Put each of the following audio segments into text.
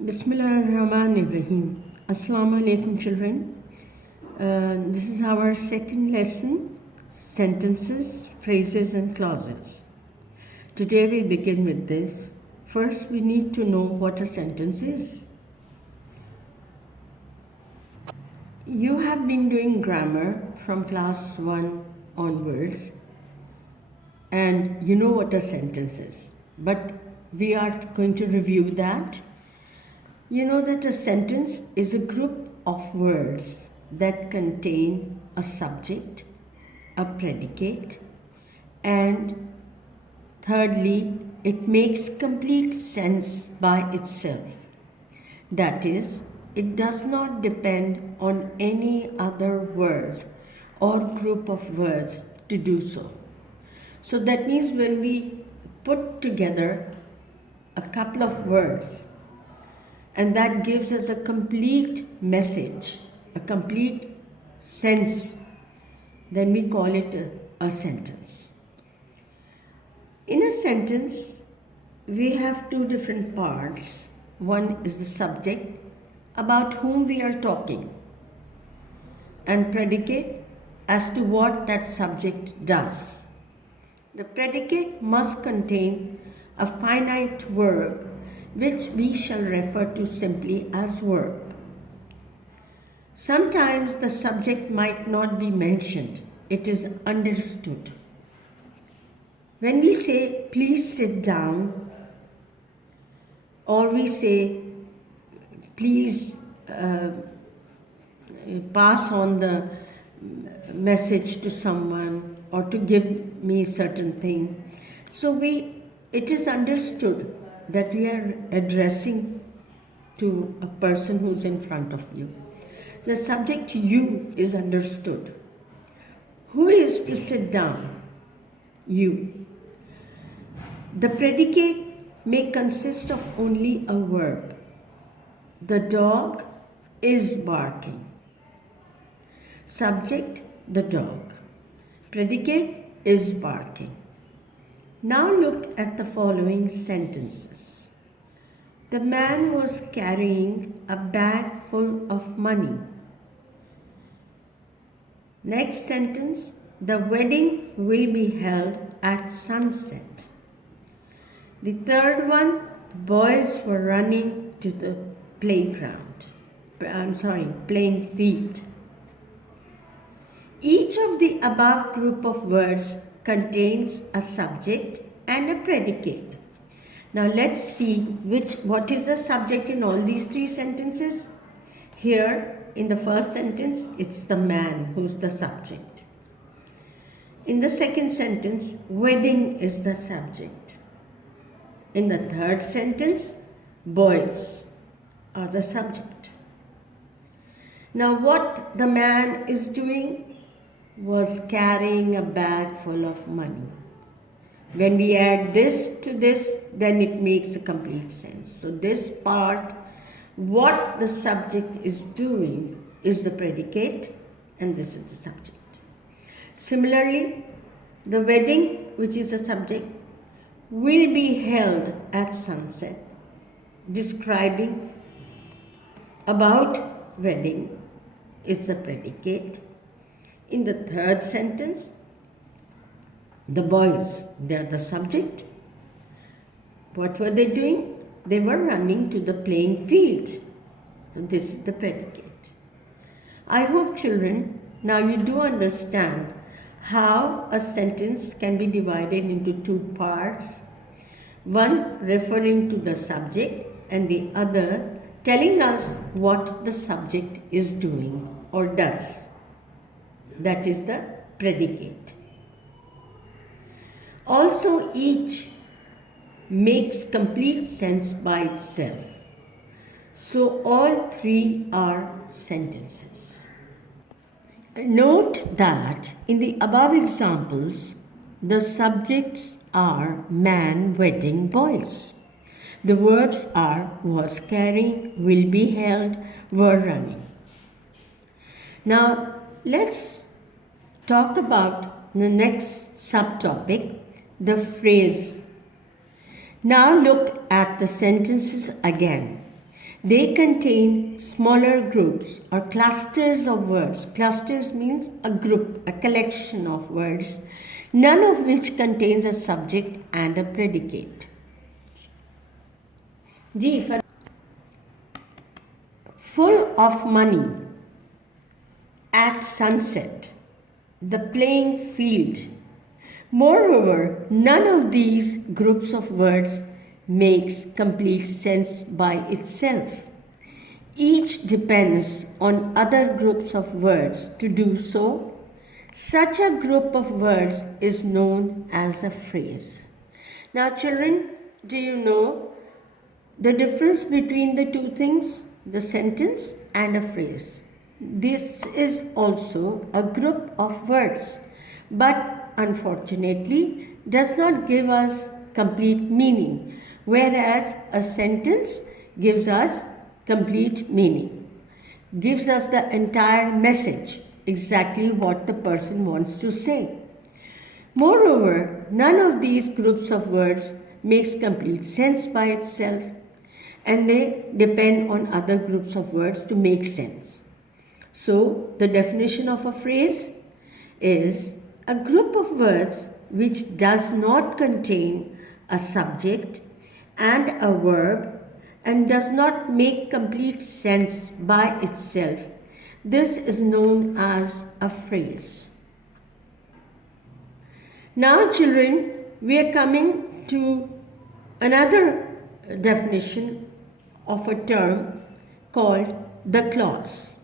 Bismillahirrahmanirrahim. Assalamu alaikum, children. This is our second lesson, sentences, phrases, and clauses. Today we begin with this. First, we need to know what a sentence is. You have been doing grammar from class 1 onwards, and you know what a sentence is. But we are going to review that. You know that a sentence is a group of words that contain a subject, a predicate, and thirdly, it makes complete sense by itself. That is, it does not depend on any other word or group of words to do so. So that means when we put together a couple of words, and that gives us a complete message, a complete sense, then we call it a sentence. In a sentence, we have two different parts. One is the subject, about whom we are talking, and predicate as to what that subject does. The predicate must contain a finite verb which we shall refer to simply as verb. Sometimes the subject might not be mentioned, it is understood. When we say, please sit down, or we say, please pass on the message to someone, or to give me certain thing. So it is understood that we are addressing to a person who's in front of you. The subject you is understood. Who is to sit down? You. The predicate may consist of only a verb. The dog is barking. Subject, the dog. Predicate is barking. Now look at the following sentences. The man was carrying a bag full of money. Next sentence, the wedding will be held at sunset. The third one, boys were running to the playing field. Each of the above group of words contains a subject and a predicate. Now let's see what is the subject in all these three sentences. Here in the first sentence, it's the man who's the subject. In the second sentence, wedding is the subject. In the third sentence, boys are the subject. Now what the man is doing was carrying a bag full of money. When we add this to this, then it makes a complete sense. So this part, what the subject is doing is the predicate, and this is the subject. Similarly, the wedding, which is the subject, will be held at sunset, describing about wedding is the predicate. In the third sentence, the boys, they are the subject. What were they doing? They were running to the playing field. So this is the predicate. I hope, children, now you do understand how a sentence can be divided into two parts. One referring to the subject and the other telling us what the subject is doing or does. That is the predicate. Also, each makes complete sense by itself. So all three are sentences. Note that in the above examples, the subjects are man, wedding, boys. The verbs are was carrying, will be held, were running. Now, let's talk about the next subtopic, the phrase. Now look at the sentences again. They contain smaller groups or clusters of words. Clusters means a group, a collection of words, none of which contains a subject and a predicate. G for full of money, at sunset, the playing field. Moreover, none of these groups of words makes complete sense by itself. Each depends on other groups of words to do so. Such a group of words is known as a phrase. Now, children, do you know the difference between the two things, the sentence and a phrase? This is also a group of words, but unfortunately does not give us complete meaning, whereas a sentence gives us complete meaning, gives us the entire message, exactly what the person wants to say. Moreover, none of these groups of words makes complete sense by itself, and they depend on other groups of words to make sense. So, the definition of a phrase is a group of words which does not contain a subject and a verb and does not make complete sense by itself. This is known as a phrase. Now, children, we are coming to another definition of a term called the clause.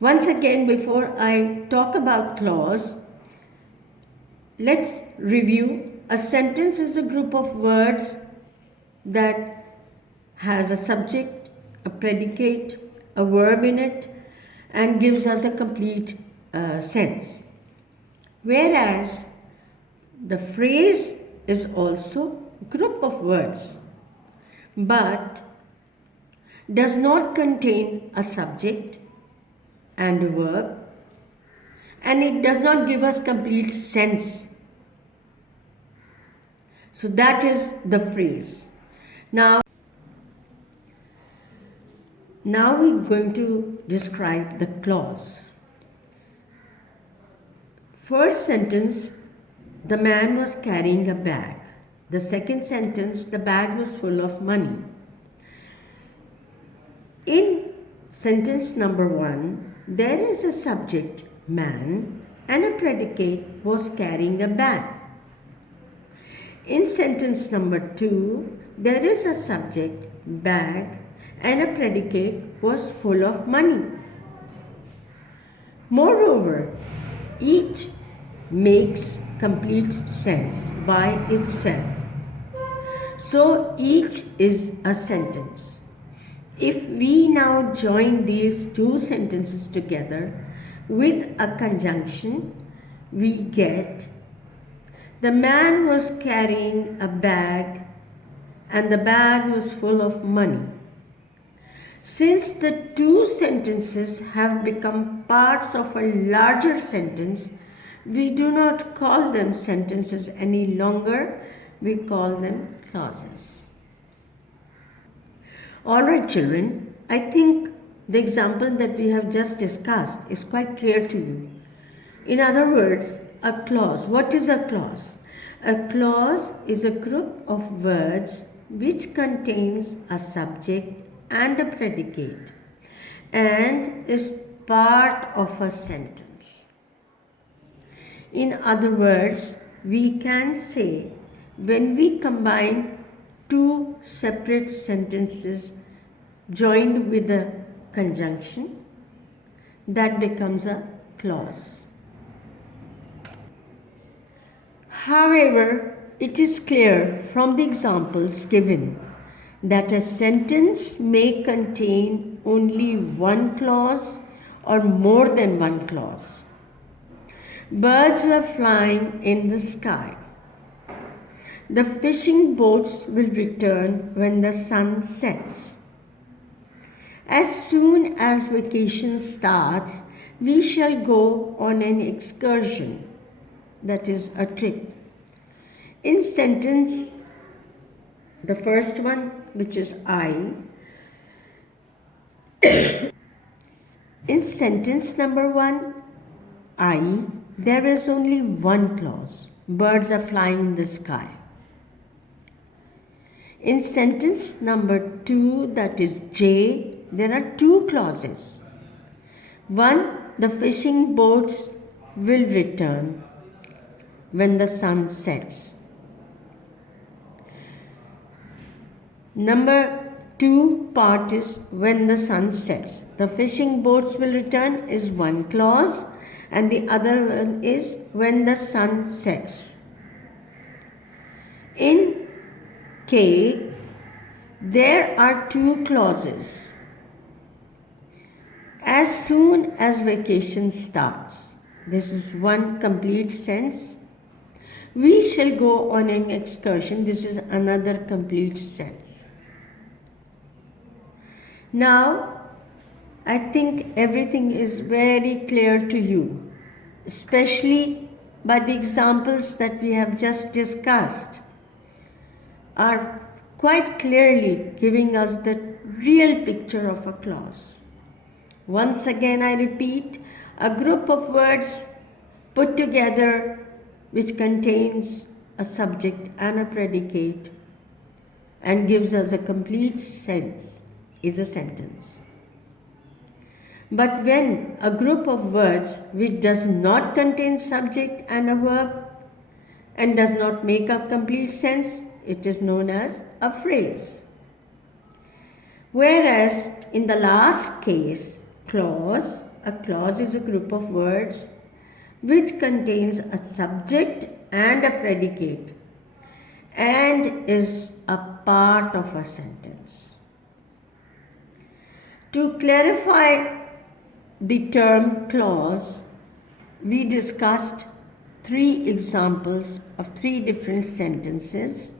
Once again, before I talk about clause, let's review. A sentence is a group of words that has a subject, a predicate, a verb in it, and gives us a complete sense. Whereas the phrase is also a group of words, but does not contain a subject and a verb, and it does not give us complete sense. So that is the phrase. Now we're going to describe the clause. First sentence, the man was carrying a bag. The second sentence, the bag was full of money. In sentence number 1, there is a subject, man, and a predicate, was carrying a bag. In sentence number 2, there is a subject, bag, and a predicate, was full of money. Moreover, each makes complete sense by itself. So each is a sentence. If we now join these two sentences together with a conjunction, we get the man was carrying a bag and the bag was full of money. Since the two sentences have become parts of a larger sentence, we do not call them sentences any longer, we call them clauses. Alright children, I think the example that we have just discussed is quite clear to you. In other words, a clause. What is a clause? A clause is a group of words which contains a subject and a predicate and is part of a sentence. In other words, we can say when we combine two separate sentences joined with a conjunction, that becomes a clause. However, it is clear from the examples given that a sentence may contain only one clause or more than one clause. Birds were flying in the sky. The fishing boats will return when the sun sets. As soon as vacation starts, we shall go on an excursion, that is a trip. In sentence, the first one, which is I. In sentence number 1, I, there is only one clause. Birds are flying in the sky. In sentence number 2, that is J, there are two clauses. One, the fishing boats will return when the sun sets. Number 2 part is when the sun sets. The fishing boats will return is one clause, and the other one is when the sun sets. In K, there are two clauses. As soon as vacation starts. This is one complete sense. We shall go on an excursion. This is another complete sense. Now, I think everything is very clear to you, especially by the examples that we have just discussed, are quite clearly giving us the real picture of a clause. Once again, I repeat, a group of words put together which contains a subject and a predicate and gives us a complete sense is a sentence. But when a group of words which does not contain subject and a verb and does not make a complete sense, it is known as a phrase. Whereas in the last case, a clause is a group of words which contains a subject and a predicate and is a part of a sentence. To clarify the term clause, we discussed 3 examples of 3 different sentences.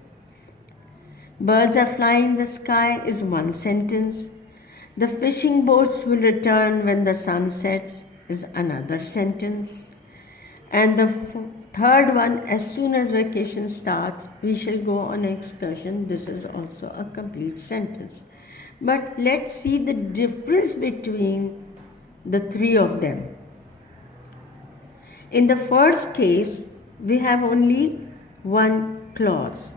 Birds are flying in the sky is one sentence. The fishing boats will return when the sun sets is another sentence. And the third one, as soon as vacation starts, we shall go on an excursion. This is also a complete sentence. But let's see the difference between the 3 of them. In the first case, we have only one clause.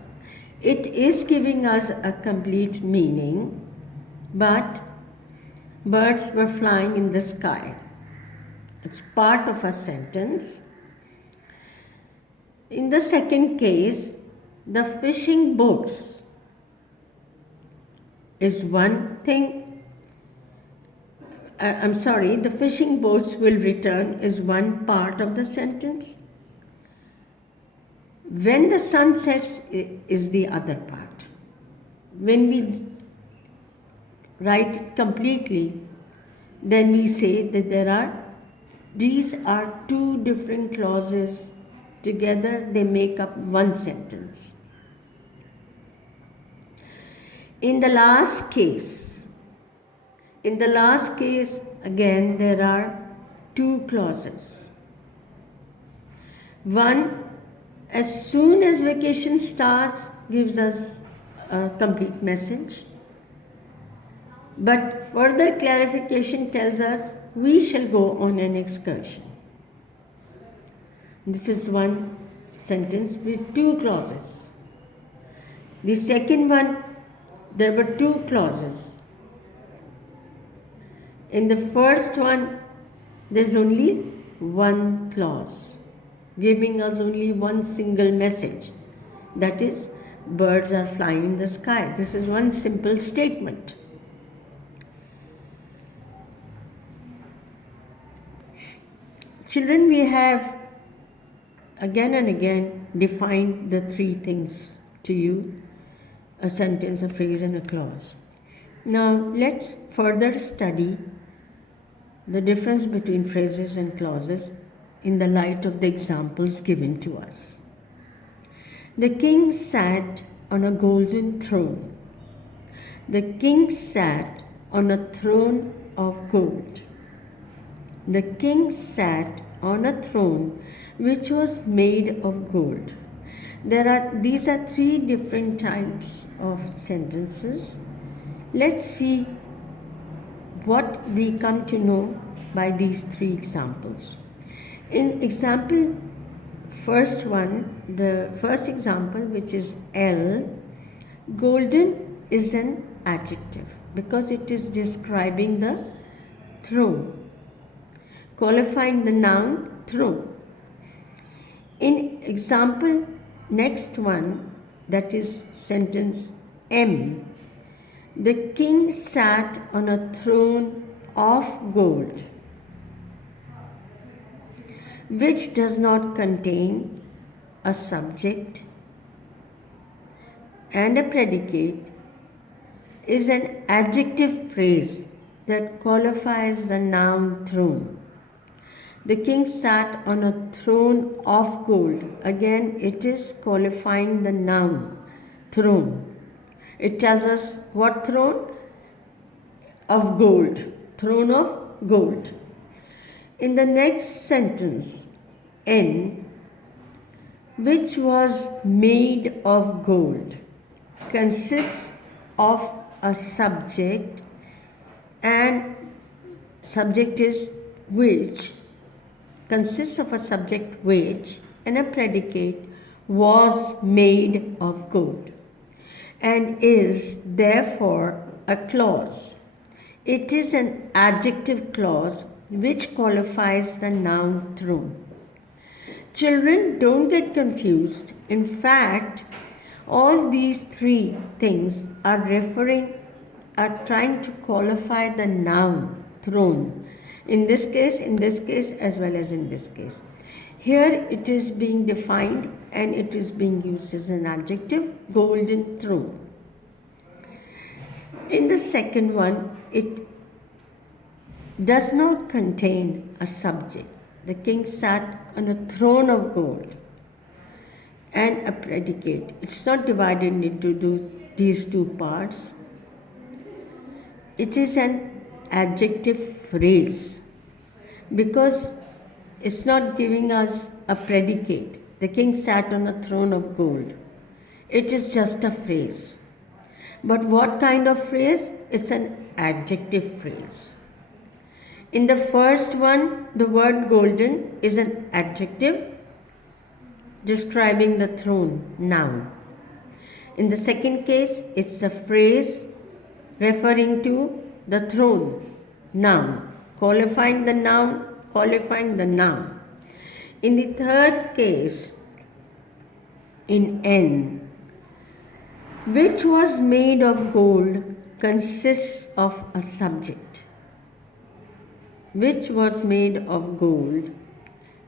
It is giving us a complete meaning, but birds were flying in the sky. It's part of a sentence. In the second case, the fishing boats is one thing. The fishing boats will return is one part of the sentence. When the sun sets is the other part. When we write it completely, then we say that these are 2 different clauses. Together they make up one sentence. In the last case, again there are 2 clauses. One, as soon as vacation starts, gives us a complete message. But further clarification tells us we shall go on an excursion. This is one sentence with 2 clauses. The second one, there were 2 clauses. In the first one, there's only one clause, giving us only one single message. That is, birds are flying in the sky. This is one simple statement. Children, we have again and again defined the 3 things to you: a sentence, a phrase, and a clause. Now let's further study the difference between phrases and clauses in the light of the examples given to us. The king sat on a golden throne. The king sat on a throne of gold. The king sat on a throne which was made of gold. These are three different types of sentences. Let's see what we come to know by these three examples. In example first one, the first example, which is L, golden is an adjective because it is describing the throne, qualifying the noun throne. In example next one, that is sentence M, the king sat on a throne of gold, which does not contain a subject and a predicate, is an adjective phrase that qualifies the noun throne. The king sat on a throne of gold. Again, it is qualifying the noun throne. It tells us what throne? Of gold. Throne of gold. In the next sentence, N, which was made of gold, consists of a subject, and subject is which, consists of a subject which, and a predicate was made of gold, and is therefore a clause. It is an adjective clause which qualifies the noun throne. Children, don't get confused. In fact, all these three things are trying to qualify the noun throne. In this case, as well as in this case. Here it is being defined and it is being used as an adjective, golden throne. In the second one, it does not contain a subject. The king sat on a throne of gold, and a predicate. It's not divided into these two parts. It is an adjective phrase because it's not giving us a predicate. The king sat on a throne of gold. It is just a phrase. But what kind of phrase? It's an adjective phrase. In the first one, the word golden is an adjective describing the throne, noun. In the second case, it's a phrase referring to the throne, noun, qualifying the noun. In the third case, in N, which was made of gold, consists of a subject. Which was made of gold,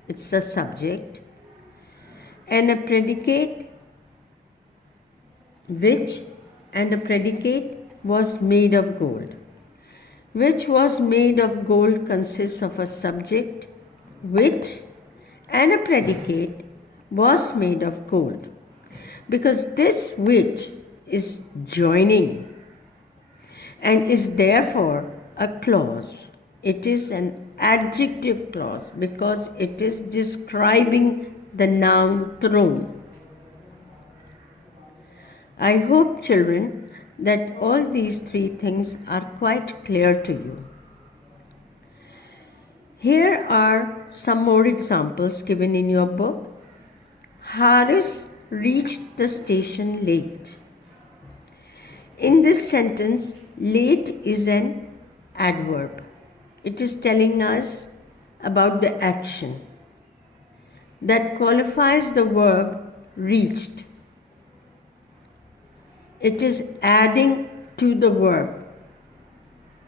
it's a subject, and a predicate, which, and a predicate was made of gold. Which was made of gold consists of a subject, which, and a predicate was made of gold. Because this which is joining and is therefore a clause. It is an adjective clause because it is describing the noun throne. I hope, children, that all these three things are quite clear to you. Here are some more examples given in your book. Haris reached the station late. In this sentence, late is an adverb. It is telling us about the action that qualifies the verb reached. It is adding to the verb.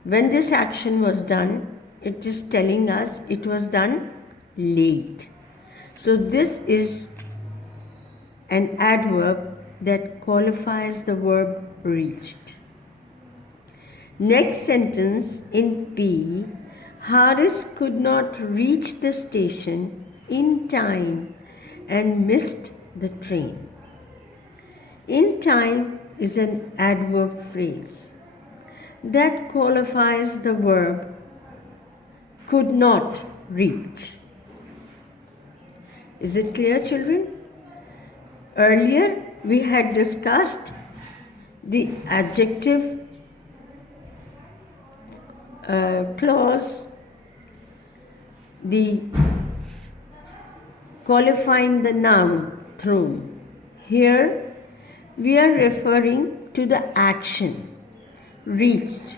When this action was done, it is telling us it was done late. So this is an adverb that qualifies the verb reached. Next sentence in P, Haris could not reach the station in time and missed the train. In time is an adverb phrase that qualifies the verb could not reach. Is it clear, children? Earlier, we had discussed the adjective clause, the qualifying the noun thrown. Here, we are referring to the action reached.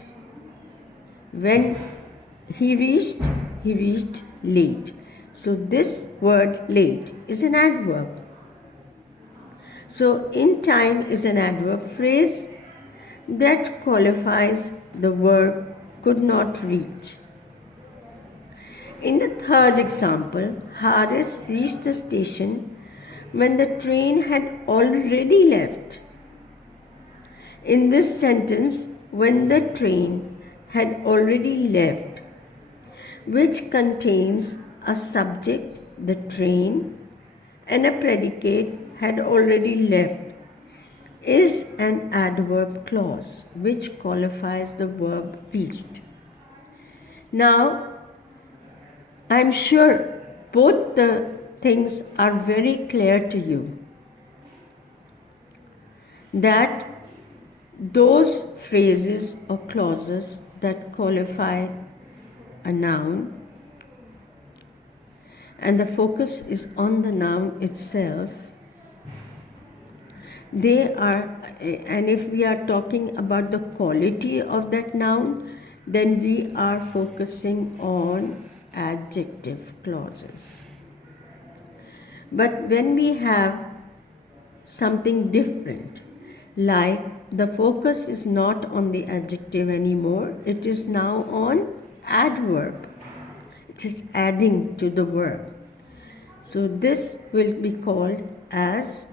When he reached late. So this word late is an adverb. So in time is an adverb phrase that qualifies the verb could not reach. In the third example, Haris reached the station when the train had already left. In this sentence, when the train had already left, which contains a subject, the train, and a predicate, had already left, is an adverb clause which qualifies the verb reached. Now, I am sure both the things are very clear to you, that those phrases or clauses that qualify a noun and the focus is on the noun itself, they are, and if we are talking about the quality of that noun, then we are focusing on adjective clauses. But when we have something different, like the focus is not on the adjective anymore, it is now on adverb. It is adding to the verb. So this will be called as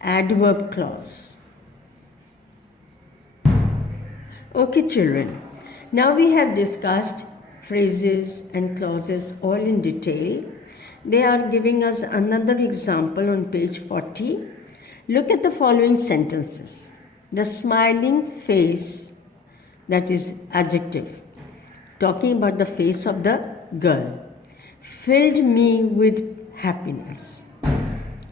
adverb clause. Okay, children. Now we have discussed phrases and clauses all in detail. They are giving us another example on page 40. Look at the following sentences. The smiling face, that is adjective, talking about the face of the girl, filled me with happiness.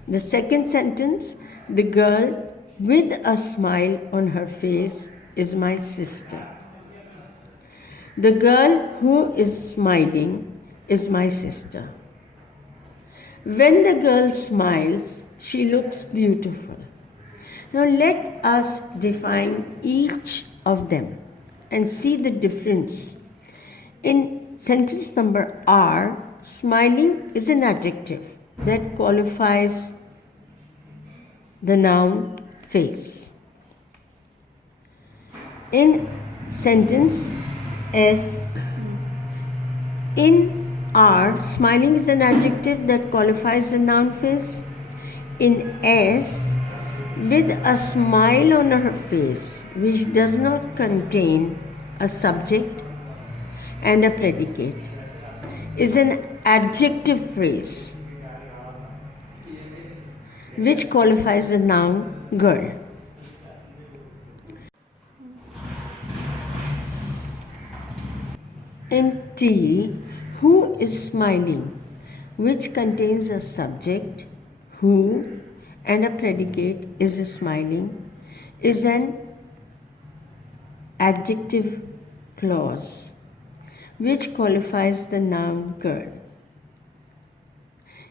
The second sentence, the girl with a smile on her face is my sister. The girl who is smiling is my sister. When the girl smiles, she looks beautiful. Now let us define each of them and see the difference. In sentence number R, smiling is an adjective that qualifies the noun face. In sentence S, in R, smiling is an adjective that qualifies the noun face. In S, with a smile on her face, which does not contain a subject and a predicate, is an adjective phrase which qualifies the noun girl. In T, who is smiling, which contains a subject, who, and a predicate is smiling, is an adjective clause which qualifies the noun girl.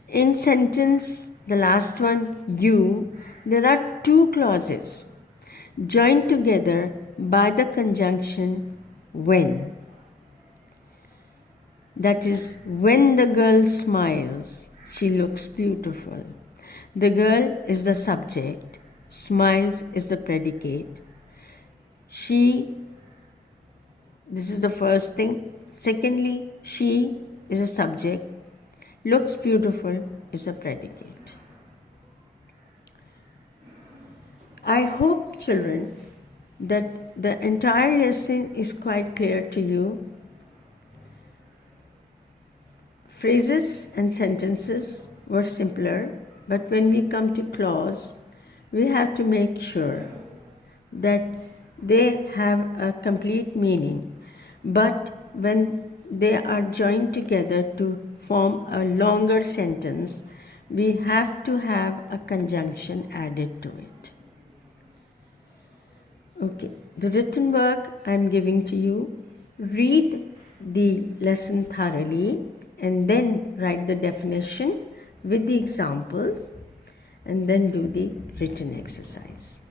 In sentence, the last one, you, there are two clauses joined together by the conjunction when. That is, when the girl smiles, she looks beautiful. The girl is the subject, smiles is the predicate. She, this is the first thing. Secondly, she is a subject, looks beautiful is a predicate. I hope, children, that the entire lesson is quite clear to you. Phrases and sentences were simpler, but when we come to clause, we have to make sure that they have a complete meaning. But when they are joined together to form a longer sentence, we have to have a conjunction added to it. Okay, the written work I'm giving to you. Read the lesson thoroughly and then write the definition with the examples and then do the written exercise.